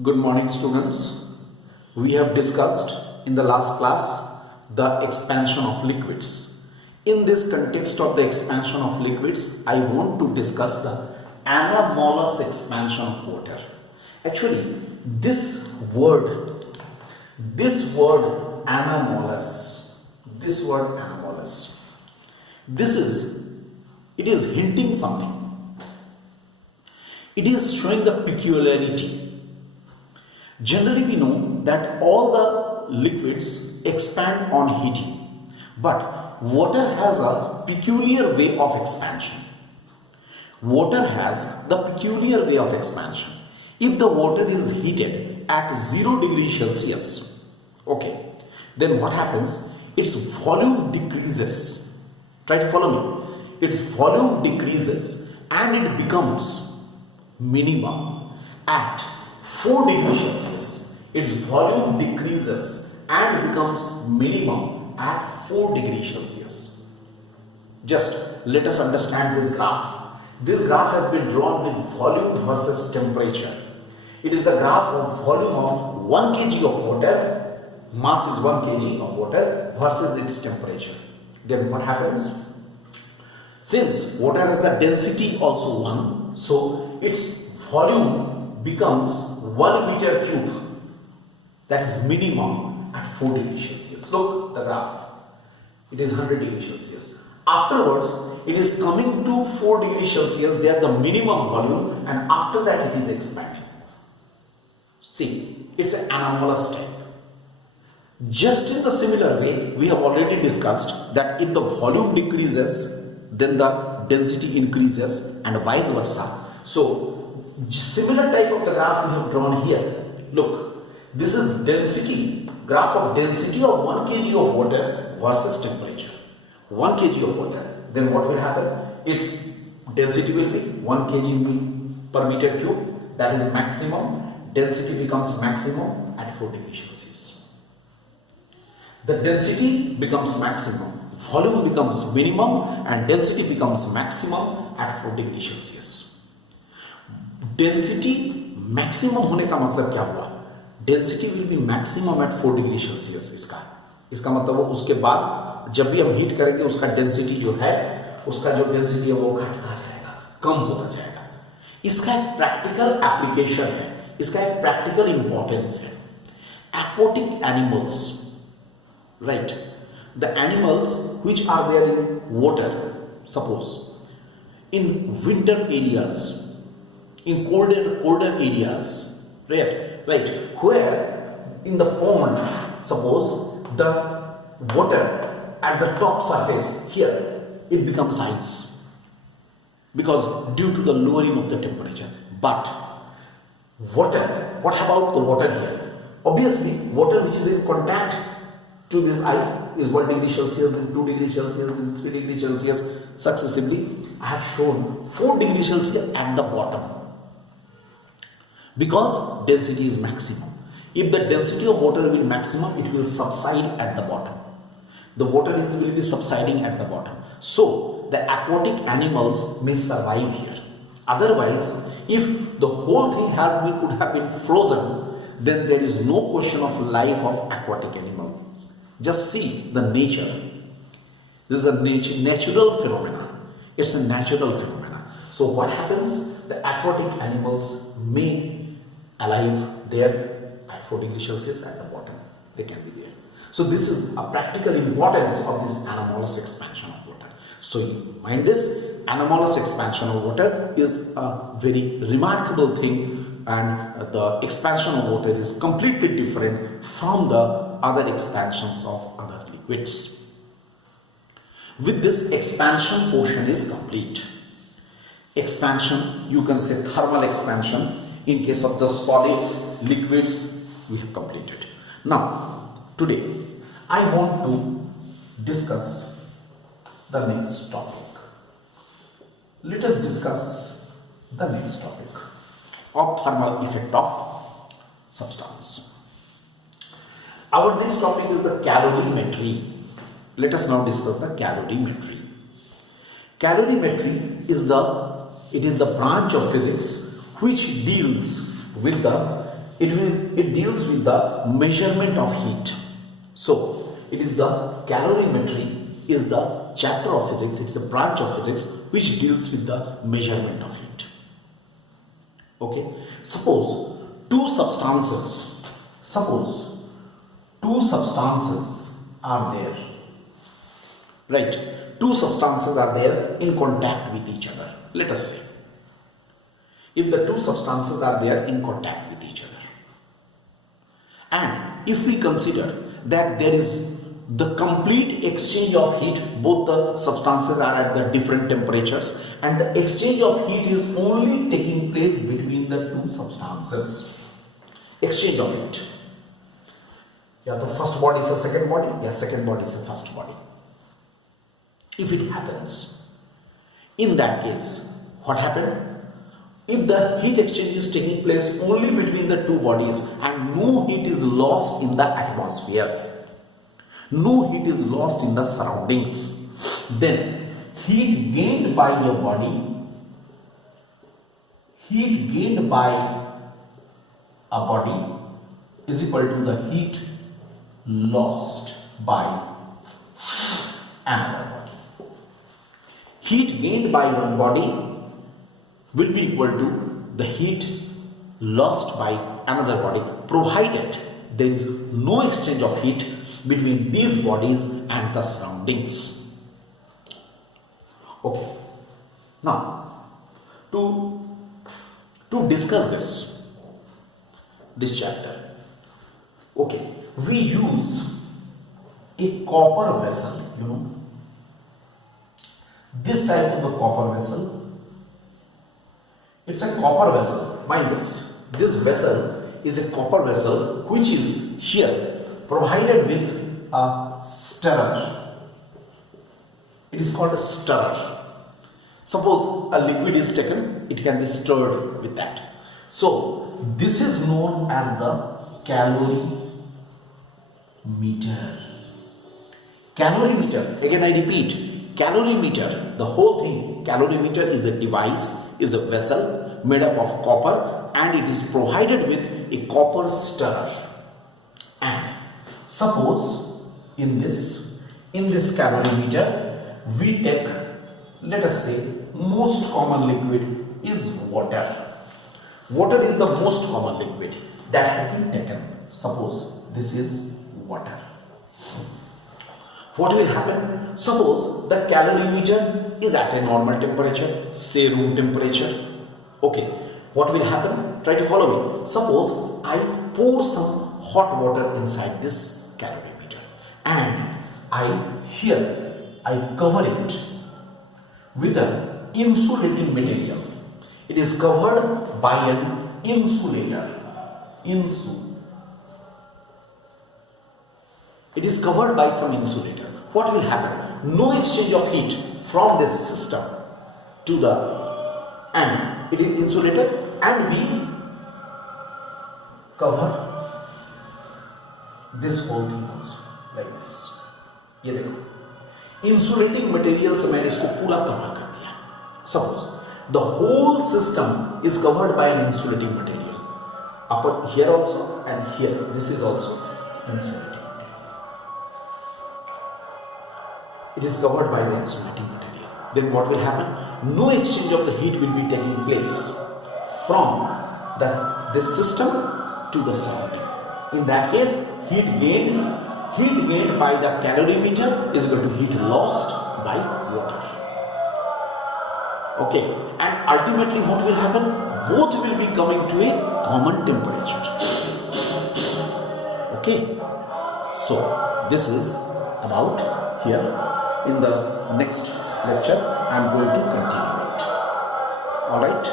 Good morning, students. We have discussed in the last class the expansion of liquids. In this context of the expansion of liquids, I want to discuss the Anamolous expansion of water. Actually, this word Anamolous, it is hinting something. It is showing the peculiarity. Generally, we know that all the liquids expand on heating, but water has a peculiar way of expansion. Water has the peculiar way of expansion. If the water is heated at 0 degrees Celsius, okay, then what happens? Its volume decreases. Try to follow me. Its volume decreases and it becomes minimum at 4 degrees Celsius. Its volume decreases and becomes minimum at 4 degrees Celsius. Just let us understand this graph. This graph has been drawn with volume versus temperature. It is the graph of volume of 1 kg of water, mass is 1 kg of water versus its temperature. Then what happens? Since water has the density also 1, so its volume becomes 1 meter cube. That is minimum at 4 degrees Celsius. Look the graph. It is 100 degrees Celsius. Afterwards, it is coming to 4 degrees Celsius. They are the minimum volume, and after that it is expanding. See, it's an anomalous type. Just in the similar way, we have already discussed that if the volume decreases, then the density increases, and vice versa. So, similar type of the graph we have drawn here. Look, this is density, graph of density of 1 kg of water versus temperature. 1 kg of water, then what will happen? Its density will be 1 kg per meter cube, that is maximum. Density becomes maximum at 4 degrees Celsius. The density becomes maximum, volume becomes minimum, and density becomes maximum at 4 degrees Celsius. Density maximum होने का मतलब क्या हुआ? Density will be maximum at 4 degree Celsius. इसका मतलब वो उसके बाद जब भी हम हीट करेंगे उसका डेंसिटी जो है, उसका जो डेंसिटी है वो घटता जाएगा, कम होता जाएगा. इसका एक प्रैक्टिकल एप्लीकेशन है, इसका एक प्रैक्टिकल इंपॉर्टेंस है. Aquatic animals, right? The animals which are there in water, suppose in winter areas, in colder areas, right, where in the pond, suppose the water at the top surface here, it becomes ice because due to the lowering of the temperature. But water, what about the water here? Obviously, water which is in contact to this ice is 1 degree Celsius, then 2 degrees Celsius, then 3 degrees Celsius successively. I have shown 4 degrees Celsius at the bottom because density is maximum. If the density of water will be maximum, it will subside at the bottom. The water will be subsiding at the bottom. So the aquatic animals may survive here. Otherwise, if the whole thing could have been frozen, then there is no question of life of aquatic animals. Just see the nature. This is a natural phenomena. It's a natural phenomena. So what happens? The aquatic animals may alive there at 4 degrees Celsius at the bottom. They can be there. So this is a practical importance of this anomalous expansion of water. So you mind this, anomalous expansion of water is a very remarkable thing, and the expansion of water is completely different from the other expansions of other liquids. With this, expansion portion is complete. Expansion, you can say thermal expansion. In case of the solids, liquids, we have completed. Now, today, I want to discuss the next topic. Let us discuss the next topic of thermal effect of substance. Our next topic is the calorimetry. Let us now discuss the calorimetry. Calorimetry is the branch of physics which deals with the it deals with the measurement of heat. So it is the calorimetry is the chapter of physics, it's the branch of physics which deals with the measurement of heat. Okay, suppose two substances are there, right? Two substances are there in contact with each other. Let us say if the two substances are there in contact with each other, and if we consider that there is the complete exchange of heat, both the substances are at the different temperatures and the exchange of heat is only taking place between the two substances. Exchange of heat. Yeah, the first body is the second body, yeah, second body is the first body. If it happens, in that case, what happened? If the heat exchange is taking place only between the two bodies and no heat is lost in the atmosphere, no heat is lost in the surroundings, then heat gained by your body, heat gained by a body is equal to the heat lost by another body. Heat gained by one body will be equal to the heat lost by another body, provided there is no exchange of heat between these bodies and the surroundings. Okay. Now, to discuss this chapter, okay, we use a copper vessel, this type of the copper vessel. It's a copper vessel. Mind this vessel is a copper vessel which is here provided with a stirrer. It is called a stirrer. Suppose a liquid is taken, it can be stirred with that. So this is known as the calorimeter. Calorimeter, again I repeat, calorimeter, the whole thing, calorimeter is a device, is a vessel made up of copper and it is provided with a copper stirrer. And suppose in this calorimeter we take, let us say, most common liquid is water. Water is the most common liquid that has been taken. Suppose this is water. What will happen? Suppose the calorimeter is at a normal temperature, say room temperature. Okay, what will happen? Try to follow me. Suppose I pour some hot water inside this calorimeter and I cover it with an insulating material. It is covered by an insulator. It is covered by some insulator. What will happen? No exchange of heat from this system to and it is insulated, and we cover this whole thing also like this. ये देखो, insulating material से मैंने इसको पूरा cover कर दिया. Suppose the whole system is covered by an insulating material. Upper here also and here. This is also insulating. It is covered by the insulating material. Then what will happen? No exchange of the heat will be taking place from this system to the surrounding. In that case, heat gained by the calorimeter is equal to heat lost by water. Okay, and ultimately what will happen? Both will be coming to a common temperature. Okay, so this is about here. In the next lecture, I am going to continue it. Alright.